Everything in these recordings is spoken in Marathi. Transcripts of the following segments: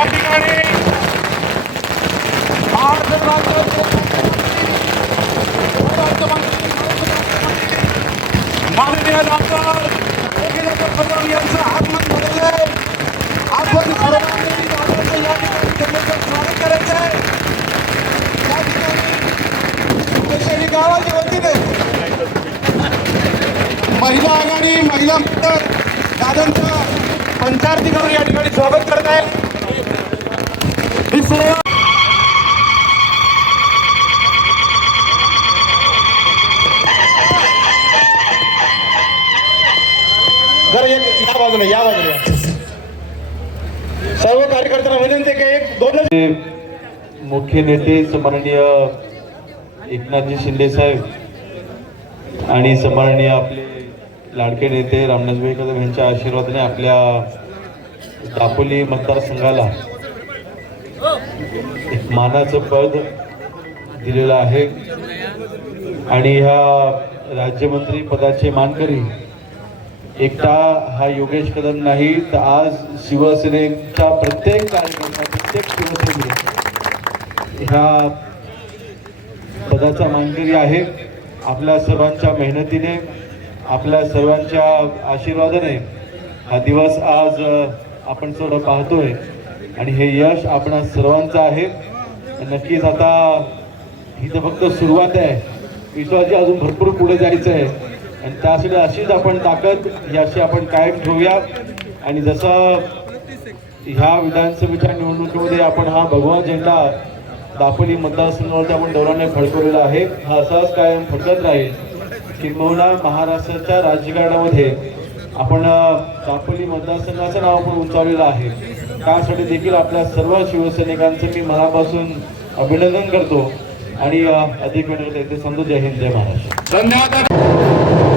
या ठिकाणी महाराष्ट्र राज्याचे माननीय डॉक्टर फडणवीस यांचं आगमन झालेलं आहे आपण सर्वांनी दादाचं या. ठिकाणी स्वागत करायचं आहे या ठिकाणी गावाच्या वतीने महिला आघाडी महिला मंडळ दादांचं पंचारती या ठिकाणी स्वागत करत आहे. बाजूला या बाजूला. सर्व कार्यकर्त्यांना विनंती आहे एक दोन मुख्य नेते सन्माननीय एकनाथजी शिंदे साहेब आणि सन्माननीय आपले लाडके नेते रामनाथभाई कदम यांच्या आशीर्वादाने आपल्या दापोली मतदारसंघाला एक मानाचं पद दिलेलं आहे. आणि ह्या राज्यमंत्री पदाचे मानकरी एकटा हा योगेश कदम नाही तर आज शिवसेनेच्या प्रत्येक कार्यकर्ता प्रत्येक शिवसैनिक ह्या पदाचा मानकरी आहे. आपल्या सर्वांच्या मेहनतीने आपल्या सर्वांच्या आशीर्वादाने हा दिवस आज आपण सर्व पाहतोय. आणि हे यश आपणा सर्वांचं आहे. नक्कीच आता ही तर फक्त सुरुवात आहे. विश्वाची अजून भरपूर पुढे जायचं आहे आणि त्यासाठी अशीच आपण ताकद याशी आपण कायम ठेवूया आणि जसं ह्या विधानसभेच्या निवडणुकीमध्ये आपण हा भगवा झेंडा दापोली मतदारसंघावरती आपण दौराने फडकवलेला आहे. हा असाच कायम फडकत राहील किंबहुना महाराष्ट्राच्या राजकारणामध्ये आपण दापोली मतदारसंघाचं नाव आपण उंचावलेलं आहे. त्यासाठी देखील आपल्या सर्व शिवसैनिकांचं मी मनापासून अभिनंदन करतो. आणि अधिक वेळ संतोष जय हिंद जय महाराष्ट्र. धन्यवाद.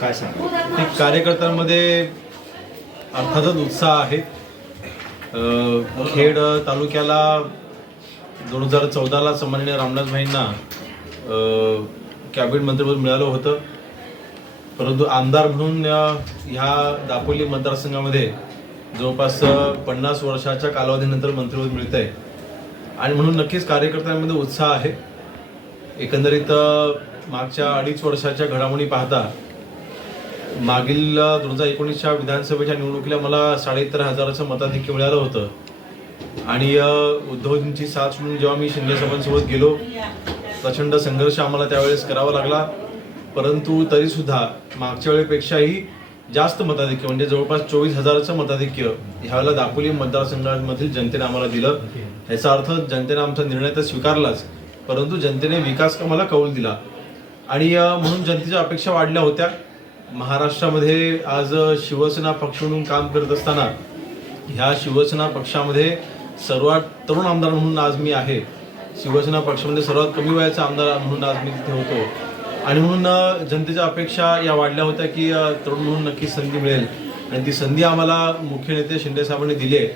काय सांगा एक कार्यकर्त्यांमध्ये अर्थातच उत्साह आहे. खेड तालुक्याला दोन हजार चौदाला सन्माननीय रामनाथ भाईंना कॅबिनेट मंत्रिपद मिळालं होतं. परंतु आमदार म्हणून ह्या दापोली मतदारसंघामध्ये जवळपास पन्नास वर्षाच्या कालावधीनंतर मंत्रिपद मिळत आहे आणि म्हणून नक्कीच कार्यकर्त्यांमध्ये उत्साह आहे. एकंदरीत मागच्या अडीच वर्षाच्या घडामोडी पाहता मागील दोन हजार एकोणीसच्या विधानसभेच्या निवडणुकीला मला साडेतर हजाराचं मताधिक्य मिळालं होतं. आणि उद्धवजींची साथ सोडून जेव्हा मी शिंदे साहेबांसोबत गेलो प्रचंड संघर्ष आम्हाला त्यावेळेस करावा लागला. परंतु तरीसुद्धा मागच्या वेळेपेक्षाही जास्त मताधिक्य म्हणजे जवळपास चोवीस हजाराचं मताधिक्य ह्यावेळेला दापोली मतदारसंघामधील जनतेने आम्हाला दिलं. याचा अर्थ जनतेने आमचा निर्णय तर स्वीकारलाच परंतु जनतेने विकास कामाला कौल दिला. आणि म्हणून जनतेच्या अपेक्षा वाढल्या होत्या. महाराष्ट्रामध्ये आज शिवसेना पक्ष म्हणून काम करत असताना ह्या शिवसेना पक्षामध्ये सर्वात तरुण आमदार म्हणून आज मी आहे. शिवसेना पक्षामध्ये सर्वात कमी वयाचा आमदार म्हणून आज मी तिथे होतो. आणि म्हणून जनतेच्या अपेक्षा या वाढल्या होत्या की तरुण म्हणून नक्कीच संधी मिळेल. आणि ती संधी आम्हाला मुख्य नेते शिंदे साहेबांनी दिली आहे.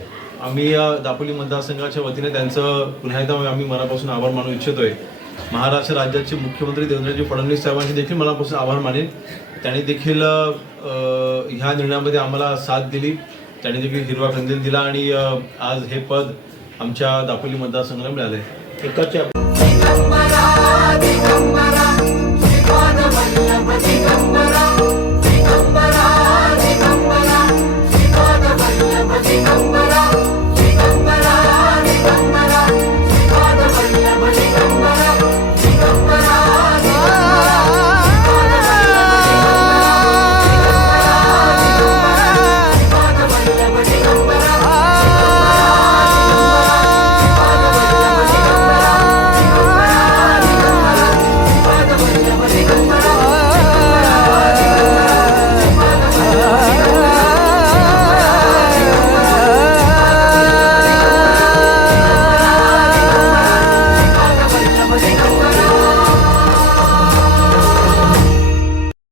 आम्ही दापोली मतदारसंघाच्या वतीने त्यांचं पुन्हा एकदा आम्ही मनापासून आभार मानू इच्छितोय. महाराष्ट्र राज्याचे मुख्यमंत्री देवेंद्रजी फडणवीस साहेबांचे देखील मनापासून आभार मानेन. त्यांनी देखील ह्या निर्णयामध्ये आम्हाला साथ दिली. त्यांनी देखील हिरवा कंदील दिला आणि आज हे पद आमच्या दापोली मतदारसंघाला मिळाले एकाच्या